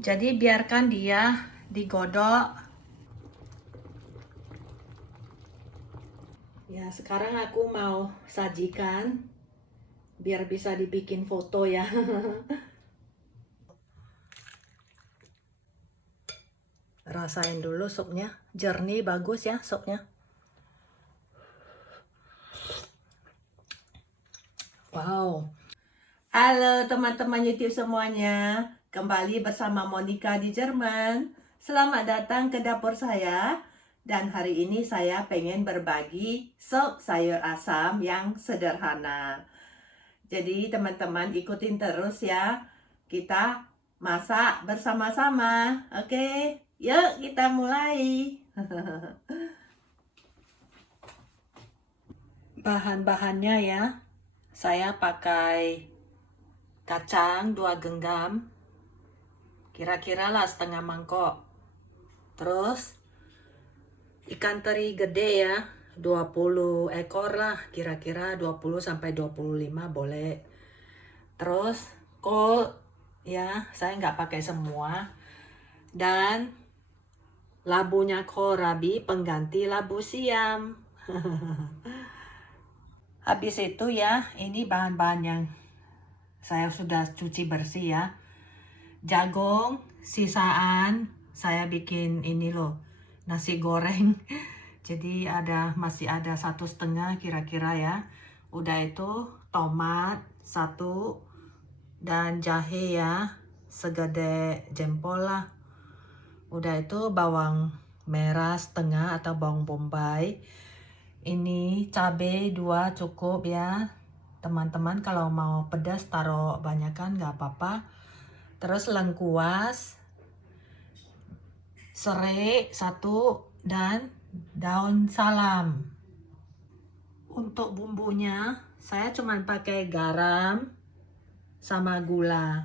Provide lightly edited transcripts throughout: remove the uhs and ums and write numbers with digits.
Jadi biarkan dia digodok. Ya, sekarang aku mau sajikan biar bisa dibikin foto ya. Rasain dulu supnya, jernih bagus ya supnya. Wow. Halo teman-teman YouTube semuanya, kembali bersama Monica di Jerman. Selamat datang ke dapur saya. Dan hari ini saya pengen berbagi sop sayur asam yang sederhana. Jadi teman-teman ikutin terus ya. Kita masak bersama-sama. Oke, yuk kita mulai. Bahan-bahannya ya, saya pakai kacang 2 genggam, kira-kira lah setengah mangkok. Terus ikan teri gede ya, 20 ekor lah, kira-kira 20 sampai 25 boleh. Terus kol ya, saya nggak pakai semua. Dan labunya kohlrabi pengganti labu siam. Habis itu ya, ini bahan-bahan yang saya sudah cuci bersih ya. Jagung sisaan saya bikin ini loh, nasi goreng. Jadi masih ada 1,5 kira-kira ya. Udah itu tomat 1 dan jahe ya, segede jempol lah. Udah itu bawang merah setengah atau bawang bombay. Ini cabai 2 cukup ya. Teman-teman kalau mau pedas taruh banyakan nggak apa-apa. Terus lengkuas, serai 1 dan daun salam. Untuk bumbunya saya cuma pakai garam sama gula.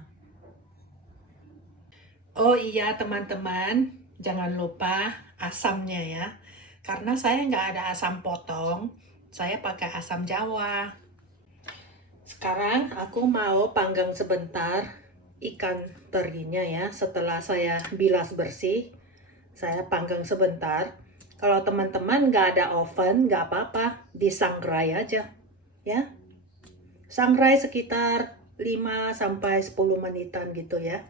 Oh iya teman-teman, jangan lupa asamnya ya. Karena saya nggak ada asam potong, saya pakai asam Jawa. Sekarang aku mau panggang sebentar ikan terinya ya. Setelah saya bilas bersih, saya panggang sebentar. Kalau teman-teman nggak ada oven, nggak apa-apa, disangrai aja ya. Sangrai sekitar 5-10 menitan gitu ya.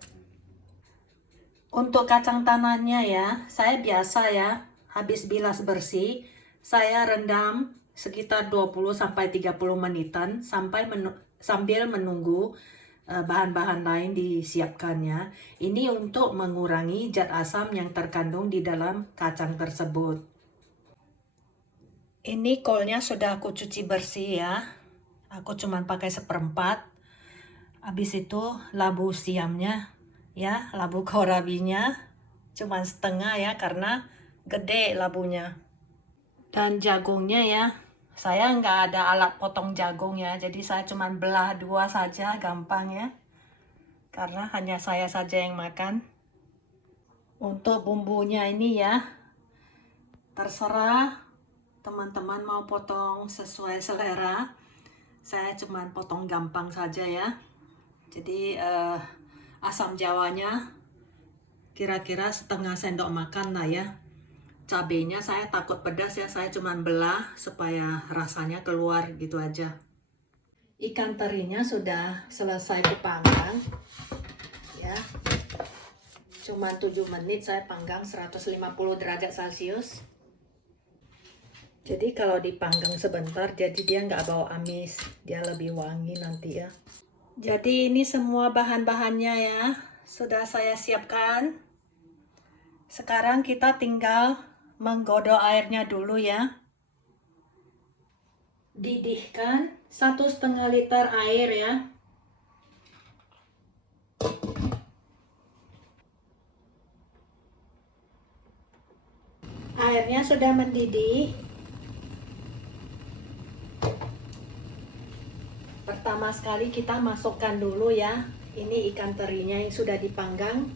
Untuk kacang tanahnya ya, saya biasa ya, habis bilas bersih, saya rendam sekitar 20-30 menitan sambil menunggu bahan-bahan lain disiapkannya. Ini untuk mengurangi zat asam yang terkandung di dalam kacang tersebut. Ini kolnya sudah aku cuci bersih ya. Aku cuma pakai 1/4. Habis itu labu siamnya ya, labu kohlrabinya cuma setengah ya karena gede labunya. Dan jagungnya ya, saya nggak ada alat potong jagung ya, jadi saya cuma belah 2 saja, gampang ya. Karena hanya saya saja yang makan. Untuk bumbunya ini ya, terserah teman-teman mau potong sesuai selera. Saya cuma potong gampang saja ya. Jadi asam jawanya kira-kira setengah sendok makan lah ya. Cabenya saya takut pedas ya, saya cuma belah supaya rasanya keluar gitu aja. Ikan terinya sudah selesai dipanggang ya. Cuma 7 menit saya panggang 150 derajat Celcius. Jadi kalau dipanggang sebentar jadi dia nggak bau amis, dia lebih wangi nanti ya. Jadi ini semua bahan-bahannya ya, sudah saya siapkan. Sekarang kita tinggal menggodok airnya dulu ya. Didihkan 1,5 liter air ya. Airnya sudah mendidih. Pertama sekali kita masukkan dulu ya, ini ikan terinya yang sudah dipanggang.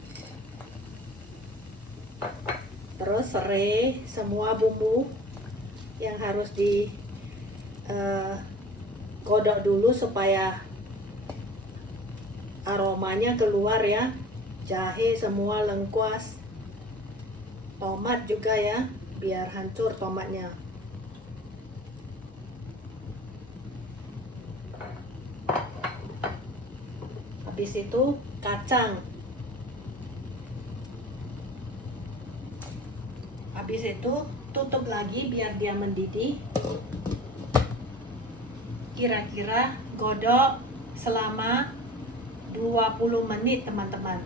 Terus serai, semua bumbu yang harus digodok dulu supaya aromanya keluar ya. jahe semua lengkuas, tomat juga ya, biar hancur tomatnya. Habis itu kacang. Habis itu tutup lagi biar dia mendidih. Kira-kira godok selama 20 menit teman-teman.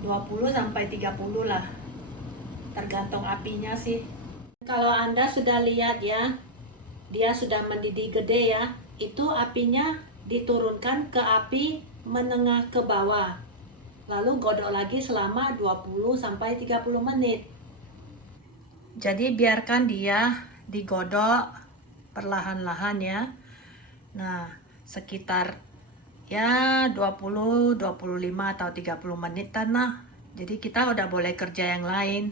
20 sampai 30 lah. Tergantung apinya sih. Kalau Anda sudah lihat ya, dia sudah mendidih gede ya. Itu apinya diturunkan ke api menengah ke bawah. Lalu godok lagi selama 20 sampai 30 menit. Jadi biarkan dia digodok perlahan-lahan ya. Nah, sekitar ya 20, 25 atau 30 menitan lah. Jadi kita udah boleh kerja yang lain.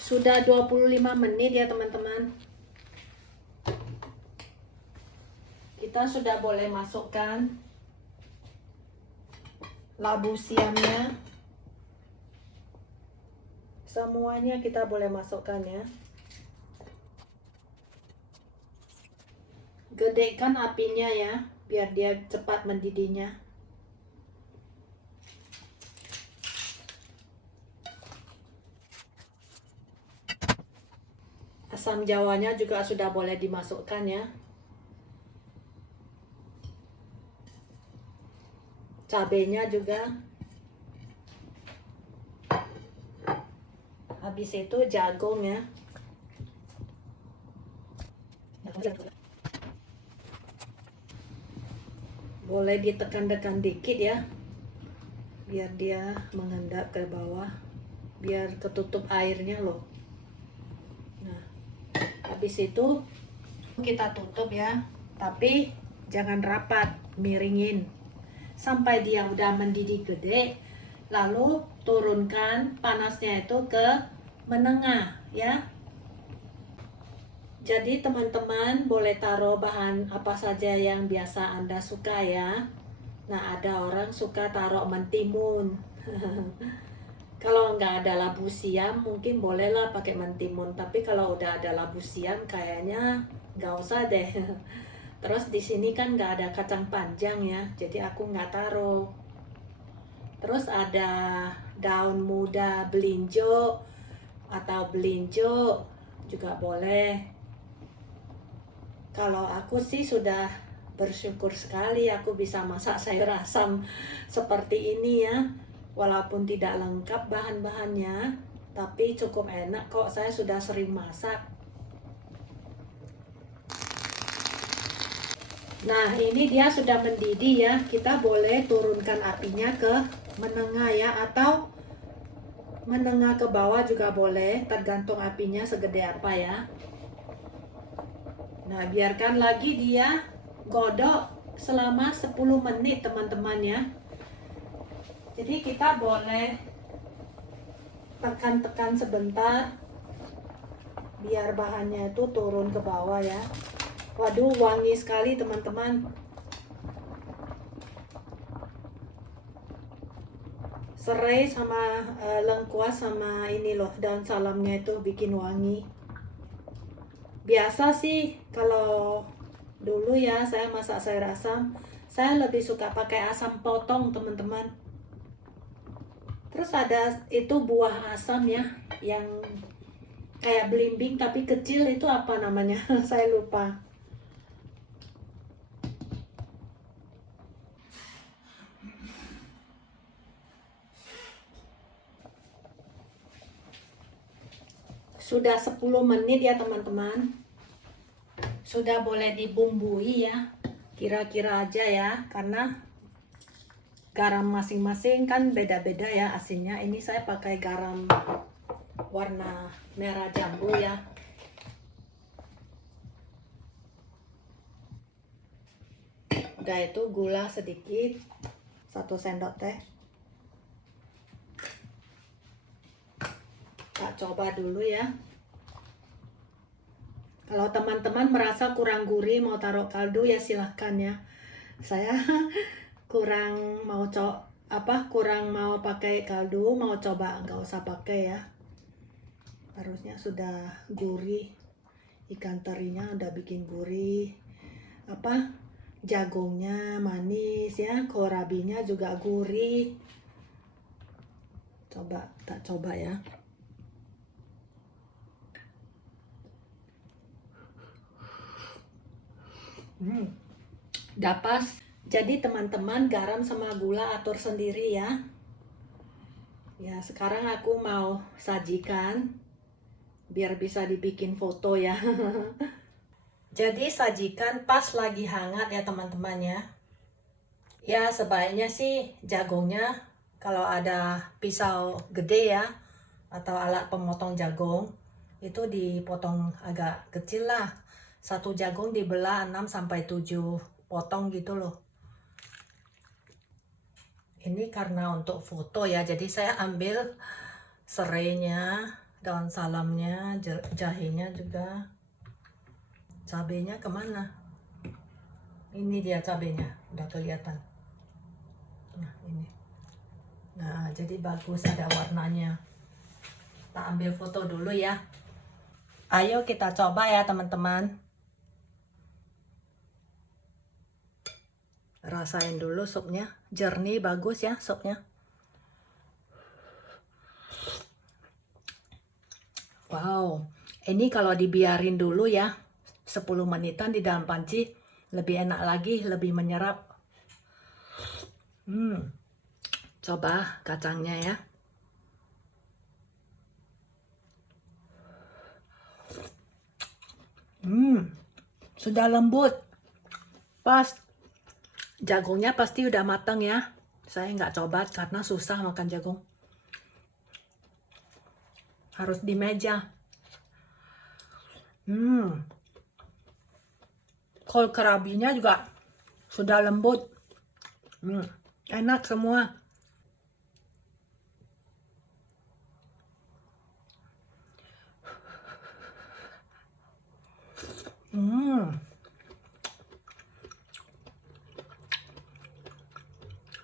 Sudah 25 menit ya teman-teman. Kita sudah boleh masukkan labu siamnya. Semuanya kita boleh masukkan ya. Gedekan apinya ya, biar dia cepat mendidihnya. Asam jawanya juga sudah boleh dimasukkan ya. Cabenya juga. Habis itu jagung ya. Boleh ditekan-tekan dikit ya, biar dia mengendap ke bawah, biar ketutup airnya loh. Nah, habis itu kita tutup ya, tapi jangan rapat, miringin sampai dia udah mendidih gede. Lalu turunkan panasnya itu ke menengah ya. Jadi teman-teman boleh taruh bahan apa saja yang biasa Anda suka ya. Nah, ada orang suka taruh mentimun. Kalau nggak ada labu siam mungkin bolehlah pakai mentimun. Tapi kalau udah ada labu siam kayaknya nggak usah deh. Terus di sini kan nggak ada kacang panjang ya, jadi aku nggak taruh. Terus ada daun muda belinjo atau belinjo juga boleh. Kalau aku sih sudah bersyukur sekali aku bisa masak sayur asam seperti ini ya. Walaupun tidak lengkap bahan-bahannya, tapi cukup enak kok, saya sudah sering masak. Nah, ini dia sudah mendidih ya. Kita boleh turunkan apinya ke menengah ya, atau menengah ke bawah juga boleh, tergantung apinya segede apa ya. Nah, biarkan lagi dia godok selama 10 menit teman-teman ya. Jadi kita boleh tekan-tekan sebentar biar bahannya itu turun ke bawah ya. Waduh, wangi sekali teman-teman. Serai sama lengkuas sama ini loh, daun salamnya itu bikin wangi. Biasa sih kalau dulu ya saya masak sayur asam, saya lebih suka pakai asam potong teman-teman. Terus ada itu buah asam ya, yang kayak belimbing tapi kecil, itu apa namanya? Saya lupa. Sudah 10 menit ya teman-teman. Sudah boleh dibumbui ya. Kira-kira aja ya, karena garam masing-masing kan beda-beda ya asinnya. Ini saya pakai garam warna merah jambu ya. Udah itu gula sedikit, 1 sendok teh. Kita coba dulu ya. Kalau teman-teman merasa kurang gurih mau taruh kaldu ya silahkan ya. Saya kurang mau kurang mau pakai kaldu, mau coba nggak usah pakai ya. Harusnya sudah gurih. Ikan terinya udah bikin gurih. Jagungnya manis ya, korabinya juga gurih. Tak coba ya. Udah pas. Jadi teman-teman, garam sama gula atur sendiri ya. Ya, sekarang aku mau sajikan biar bisa dibikin foto ya. Jadi sajikan pas lagi hangat ya teman-teman ya. Ya, sebaiknya sih jagungnya kalau ada pisau gede ya atau alat pemotong jagung itu dipotong agak kecil lah. Satu jagung dibelah 6 sampai 7 potong gitu loh. Ini karena untuk foto ya, jadi saya ambil serainya, daun salamnya, jahenya juga. Cabenya kemana? Ini dia cabenya, udah kelihatan. Nah, ini. Nah, jadi bagus ada warnanya. Kita ambil foto dulu ya. Ayo kita coba ya teman-teman. Rasain dulu supnya, jernih bagus ya supnya. Wow, ini kalau dibiarin dulu ya 10 menitan di dalam panci lebih enak lagi, lebih menyerap. Coba kacangnya ya. Sudah lembut. Pas. Jagungnya pasti udah matang ya. Saya nggak coba karena susah makan jagung. Harus di meja. Kol kerabinya juga sudah lembut. Enak semua.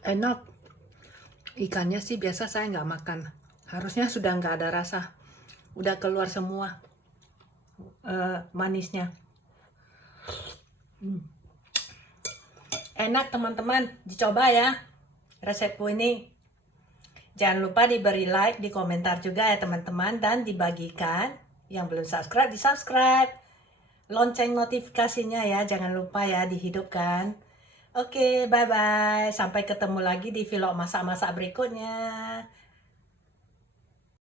Enak. Ikannya sih biasa saya nggak makan. Harusnya sudah nggak ada rasa. Udah keluar semua manisnya. Enak teman-teman, dicoba ya resepku ini. Jangan lupa diberi like, di komentar juga ya teman-teman, dan dibagikan. Yang belum subscribe, di subscribe. Lonceng notifikasinya ya, jangan lupa ya dihidupkan. Oke, bye-bye. Sampai ketemu lagi di vlog masak-masak berikutnya.